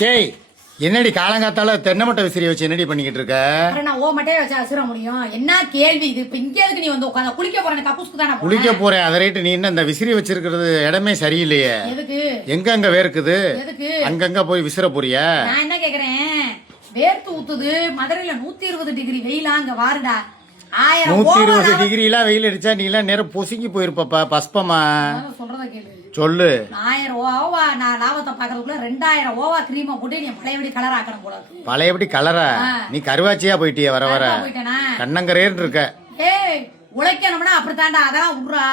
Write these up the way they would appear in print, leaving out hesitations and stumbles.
Kai என்னடி காலங்காத்தால தென்னமட்டை விசிறி வச்சு என்னடி பண்ணிக்கிட்டு இருக்க? நான் ஓ மட்டையை வச்சு அசுர முடியும்? என்ன கேள்வி இது? இப்ப இங்க எதுக்கு நீ வந்து உட்காந்து குளிக்க போறேன்? கக்கூஸ்க்கு தானே குளிக்க போறேன். அதை ரைட்டு. நீ என்ன இந்த விசிறி வச்சிருக்கிறது இடமே சரியில்லையே. எதுக்கு? எங்க வேர்க்குது? எதுக்கு அங்கங்க போய் விசிற போறியா? நான் என்ன கேக்குறேன், வேர்த்து ஊத்துது. மதுரையில 120 டிகிரி வெயிலா அங்க வாருடா. 120 டிகிரிலாம் வெயில் அடிச்சா நீ எல்லாம் நேரம் பொசுங்கி போயிருப்பா பஸ்பமா. சொல்றத கேளு. சொல்லு. 1000 ஓவா நான் லாபத்தை பாக்குறதுக்குள்ள 2000 ஓவா கிரீமை போட்டு நீ பழையபடி கலர் ஆக்கணும் போல இருக்கு. பழையபடி கலரா? நீ கருவாச்சியா போயிட்டிய வர வர. கண்ணங்கரேன்னு இருக்க. ஏய் உழைக்கணும்னா அப்படித்தாண்டா. அதெல்லாம் விட்றா.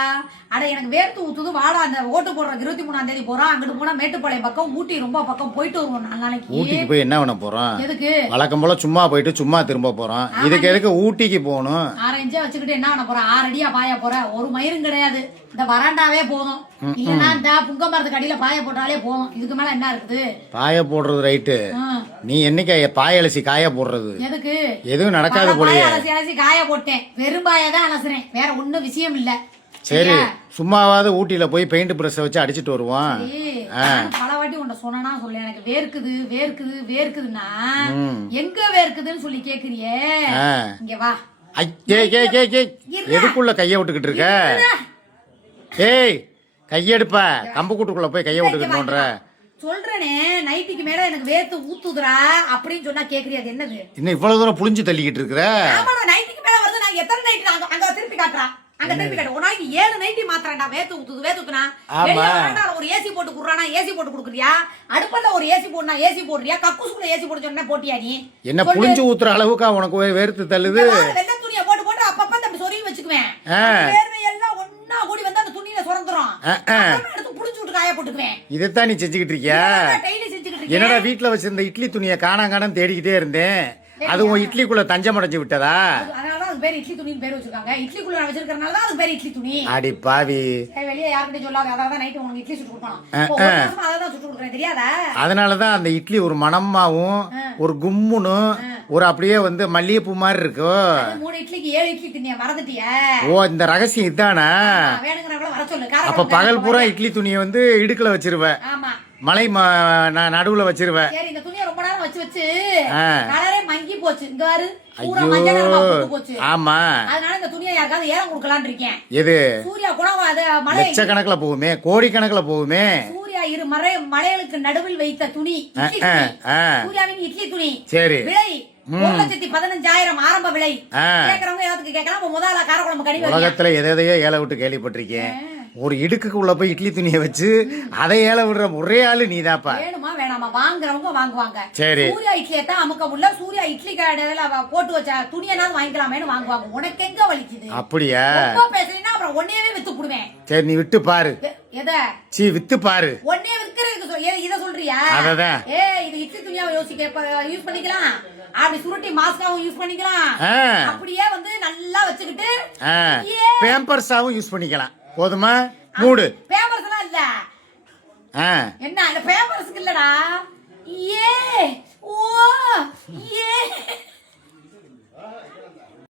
அட எனக்கு வேர்த்து ஊத்துது வாடா. அந்த ஓட்டு போடுறதுக்கு 23ஆம் தேதி போறோம். அங்கிட்டு போனா மேட்டுப்பாளையம் பக்கம், ஊட்டி ரொம்ப பக்கம் போயிட்டு வருவோம் 4 நாளைக்கு. ஊட்டிக்கு போய் என்ன பண்ண போறோம்? எதுக்கு? வழக்கம் போல சும்மா போயிட்டு சும்மா திரும்ப போறோம். இதுக்கு எதுக்கு ஊட்டிக்கு போகணும்? 6 இன்ச்சா வச்சுக்கிட்டு என்ன பண்ண போறேன்? 6 அடியா பாய போற? ஒரு மயிரும் கிடையாது. இந்த வராண்டாவே போதும். இல்லன்னா இந்த புங்க மரத்துக்கு அடியில பாய போட்டாலே போதும். இதுக்கு மேல என்ன இருக்குது? பாய போடுறது ரைட்டு. நீ என்னைக்கு பாய அலசி காய போடுறது? எதுக்கு? எதுவும் நடக்காது போலயே. அலசி காய போட்டேன். வெறும் பாயதான் அலசுறேன். வேற ஒண்ணும் விஷயம் இல்ல. சரி, சும்மாவாவது ஊட்டியில போய் பெயிண்ட் பிரஷ் வச்சு அடிச்சிட்டு வருவோம். பல வாட்டி உன்ன சொன்னா சொல்ல, எனக்கு வேர்க்குது வேர்க்குது வேர்க்குதுன்னா எங்க வேர்க்குதுன்னு சொல்லி கேக்குறியே. இங்க வா. எதுக்குள்ள கைய விட்டுக்கிட்டு இருக்க? ஏய் கையெடுப்பா. கம்பு கூட்டுக்குள்ள போய் கைய விட்டுக்கிட்டு சொல்றேனே. நைட்டுக்கு மேல எனக்கு வேர்த்து ஊத்துதுரா அப்படின்னு சொன்னா கேக்குறியா? அது என்னது? இன்னும் இவ்வளவு தூரம் புளிஞ்சு தள்ளிக்கிட்டு இருக்கிற? நைட்டுக்கு மேல வருது. நான் எத்தனை நைட்டு அங்க திருப்பி காட்டுறா? அங்க திருப்பி காட்டு. ஒரு நாளைக்கு 7 நைட்டி மாத்திரண்டா. வேர்த்து ஊத்துது வேர்த்துனா ஒரு ஏசி போட்டு குடுறானா? ஏசி போட்டு குடுக்குறியா? அடுப்பல்ல ஒரு ஏசி போடுனா ஏசி போடுறியா? கக்கூசுக்குள்ள ஏசி போட்டு சொன்னா போட்டியா நீ? என்ன புளிஞ்சு ஊத்துற அளவுக்கு உனக்கு வேர்த்து தள்ளுது? வெள்ளை துணியை போட்டு போட்டு அப்பப்ப தம்பி சொருகி வச்சுக்குவேன். வேர்வை எல்லாம் ஒன்னா கூடி வந்து அந்த துணியில சுரந்துரும். எடுத்து புளிஞ்சு விட்டு காய போட்டுக்குவேன். இதைத்தான் நீ செஞ்சுக்கிட்டு இருக்கியா? டெய்லி செஞ்சுக்கிட்டு இருக்கேன். என்னடா வீட்டுல வச்சிருந்த இட்லி துணியை காணாங்கானம் தேடிக்கிட்டே இருந்தேன். அதுவும் இட்லிக்குள்ள தஞ்சம் அடைஞ்சு விட்டதா? பேர் இட்லி துணின்னு பேர் வச்சிருக்காங்க. இட்லிக்குள்ள வச்சிருக்கறனால தான் அது பேர் இட்லி துணி. அடி பாவி. வெளிய யார்கிட்டயும் சொல்லாத. அதான் நைட் உனக்கு இட்லி சுட்டு கொடுக்கணும். அதான் சுட்டு கொடுக்கறேன் தெரியாதா? அதனால தான் அந்த இட்லி ஒரு மணமாவும் ஒரு கும்முனும் ஒரு அப்படியே வந்து மல்லிகைப்பூ மாதிரி இருக்கு. 3 இட்லிக்கு 7 இட்லி தின்னியா? மறந்துட்டியா? ஓ, இந்த ரகசியம் இதானா? வேணுங்கறவங்கள வர சொல்லு. அப்ப பகல் பூரா இட்லி துணியை வந்து இடுக்குல வச்சிருவேன். ஆமா. மலை நடுவுல வச்சிருவேன். சரி, இந்த துணியை ரொம்ப நேரம் வச்சு கலரே மங்கி போச்சு. இங்க பாரு, பூரா மஞ்சள் நிறமா போச்சு. ஆமா, அதனால இந்த துணியை யாருக்காவது ஏலம் கொடுக்கலாம்னு இருக்கேன். எது? சூர்யா குணவா? அது மலை லட்சக்கணக்குல போகுமே, கோடி கணக்குல போகுமே. சூர்யா மலைகளுக்கு நடுவில் வைத்த துணி. சூர்யாவின் இட்லி துணி. சரி. விலை 1,15,000 ஆரம்ப விலை. கேக்குறவங்க ஏதாச்சும் கேட்கலாம். முதல்ல காரக்குழம்பு கறி. உலகத்துல எதையோ ஏல விட்டு கேள்விப்பட்டிருக்கேன். ஒரு இடுக்குக்கு உள்ள போய் இட்லி துணியை வச்சு அதை ஏல விடுற ஒரே ஆளு நீதாப்பா. வேணுமா வேணாமா? வாங்குறவங்க வாங்குவாங்க. சரி. சூர்யா இட்லியை தான் அமுக்க முடியல. சூர்யா இட்லி கடையில போட்டு வச்ச துணியனாவது வாங்கிக்கலாமேன்னு வாங்குவாங்க. உனக்கு எங்க வலிக்குது? அப்படியா? பேசுறீங்கன்னா அப்புறம் ஒன்னையவே வித்து போடுவேன். சரி, நீ விட்டு பாரு. எதை? சீ, வித்து பாரு. ஒன்னே விற்கிறதுக்கு இத சொல்றியா? அததான். இது இட்லி துணியாவை யூஸ் பண்ணிக்கலாம். அப்படி சுருட்டி மாஸ்காவும் யூஸ் பண்ணிக்கலாம். அப்படியே வந்து நல்லா வச்சுக்கிட்டு பேம்பர்ஸாவும் யூஸ் பண்ணிக்கலாம். போதுமா? மூடு. பேம்பர்ஸ் எல்லாம் இல்ல. என்ன இந்த பேம்பர்ஸ்க்கு இல்லடா? ஏ ஓ ஏ